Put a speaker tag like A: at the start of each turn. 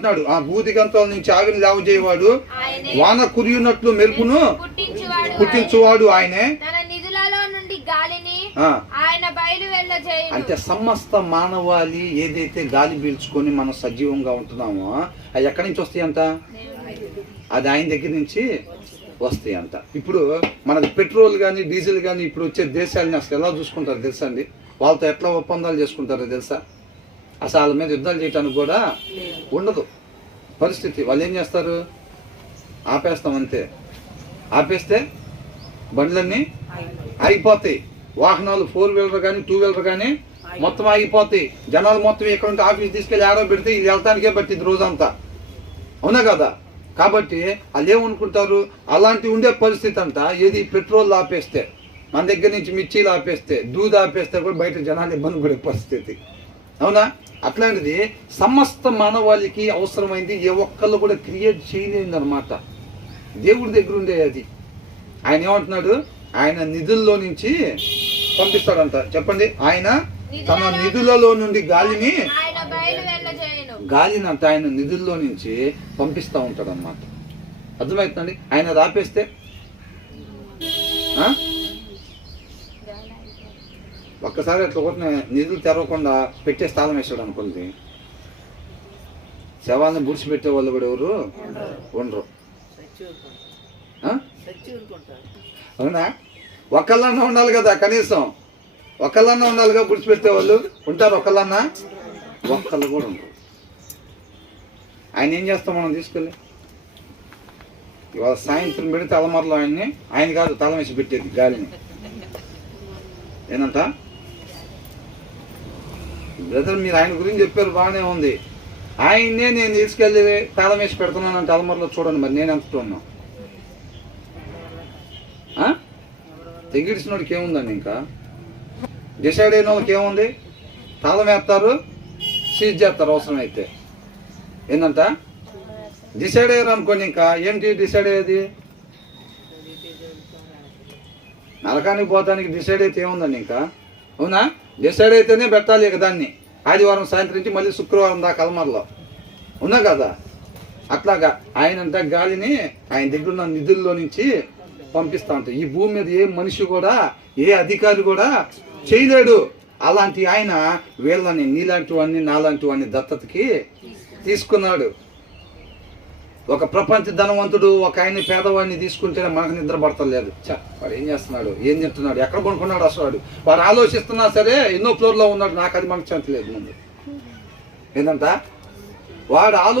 A: అంటున్నాడు. ఆ భూదిగంతాల నుంచి ఆవిని లేవ చేయవాడు. వాన కురియున్నట్లు మెరుపును
B: పుట్టించువాడు
A: ఆయనే.
B: గాలిని బయలు
A: అంటే సమస్త మానవాళి ఏదైతే గాలి పీల్చుకొని మనం సజీవంగా ఉంటున్నామో అది ఎక్కడి నుంచి వస్తాయంట? అది ఆయన దగ్గర నుంచి వస్తాయి అంట ఇప్పుడు మనకి పెట్రోల్ కానీ డీజిల్ కానీ ఇప్పుడు వచ్చే దేశాలని అసలు ఎలా చూసుకుంటారు తెలుసా అండి? వాళ్ళతో ఎట్లా ఒప్పందాలు చేసుకుంటారో తెలుసా? అసలు వాళ్ళ మీద యుద్ధాలు చేయడానికి కూడా ఉండదు. పరిస్థితి. వాళ్ళు ఏం చేస్తారు? ఆపేస్తాం అంతే. ఆపేస్తే బండ్లన్నీ ఆగిపోతాయి వాహనాలు ఫోర్ వీలర్ కానీ టూ వీలర్ కానీ మొత్తం ఆగిపోతాయి. జనాలు మొత్తం ఇక్కడ నుండి ఆఫీస్ తీసుకెళ్ళి ఆడో పెడితే ఇది వెళ్తానికే పట్టింది రోజంతా. అవునా కదా? కాబట్టి వాళ్ళు ఏమనుకుంటారు? అలాంటి ఉండే పరిస్థితి అంట. ఏది? పెట్రోల్ ఆపేస్తే. మన దగ్గర నుంచి మిర్చీలు ఆపేస్తే దూద్ ఆపేస్తే కూడా బయట జనాలు ఇబ్బంది పడే పరిస్థితి. అవునా? అట్లాంటిది సమస్త మానవాళికి అవసరమైంది ఏ ఒక్కళ్ళు కూడా క్రియేట్ చేయలేనిది అనమాట దేవుడి దగ్గర ఉండే అది. ఆయన ఏమంటున్నాడు? ఆయన నిధుల్లో నుంచి పంపిస్తాడంట. చెప్పండి. ఆయన తన నిధులలో నుండి గాలిని గాలిని అంట ఆయన నిధుల్లో నుంచి పంపిస్తూ ఉంటాడు అనమాట అర్థమవుతుందండి ఆయన రాపేస్తే? ఒక్కసారి అట్లా కూడా నిధులు తెరవకుండా పెట్టే స్థానం వేసాడు అనుకుంది. శవాలను బుడిచిపెట్టే వాళ్ళు కూడా ఎవరు? ఉండరు. అవునా? ఒకళ్ళన్నా ఉండాలి కదా కనీసం. ఒకళ్ళన్నా ఉండాలిగా గుడిచిపెట్టే వాళ్ళు? ఉంటారు ఒకళ్ళన్నా ఒక్కళ్ళు కూడా ఉండరు. ఆయన ఏం చేస్తాం మనం తీసుకెళ్ళి? ఇవాళ సాయంత్రం పెడితే అలమరలో ఆయన్ని ఆయన కాదు తల వేసి పెట్టేది గాలిని. ఏనంట బ్రదర్ మీరు ఆయన గురించి చెప్పారు బాగానే ఉంది. ఆయన్నే నేను తీసుకెళ్ళి తాళం వేసి పెడుతున్నాను అంటే అలమరలో చూడండి మరి నేను ఎంత ఉన్నా తెగిడిచినోడికి ఏముందండి ఇంకా? డిసైడ్ అయిన వాళ్ళకి ఏముంది? తాళం వేస్తారు సీజ్ చేస్తారు అవసరమైతే. ఏంటంట డిసైడ్ అయ్యారు అనుకోండి ఇంకా ఏంటి డిసైడ్ అయ్యేది నరకానికి పోతానికి డిసైడ్ అయితే ఏముందండి ఇంకా? అవునా? డిసైడ్ అయితేనే పెట్టాలి ఇక దాన్ని. ఆదివారం సాయంత్రం నుంచి మళ్ళీ శుక్రవారం దాకా అలమర్లో. ఉన్నా కదా? అట్లాగా ఆయనంట గాలిని ఆయన దగ్గర ఉన్న నిధుల్లో నుంచి పంపిస్తా ఉంటాయి ఈ భూమి మీద ఏ మనిషి కూడా ఏ అధికారి కూడా చేయలేడు. అలాంటి ఆయన వీళ్ళని నీలాంటి వాడిని నాలాంటి వాడిని దత్తతకి తీసుకున్నాడు. ఒక ప్రపంచ ధనవంతుడు ఒక ఆయన పేదవాడిని తీసుకుంటేనే మనకు నిద్ర పడతలేదు. ఛ, వాడు ఏం చేస్తున్నాడు? ఏం తింటున్నాడు ఎక్కడ కొనుక్కున్నాడు అసలు వాడు? వాడు ఆలోచిస్తున్నా సరే ఎన్నో ఫ్లోర్లో ఉన్నాడు. నాకు అది మనకు చెంతలేదు ముందు. ఏంటంట వాడు ఆలోచి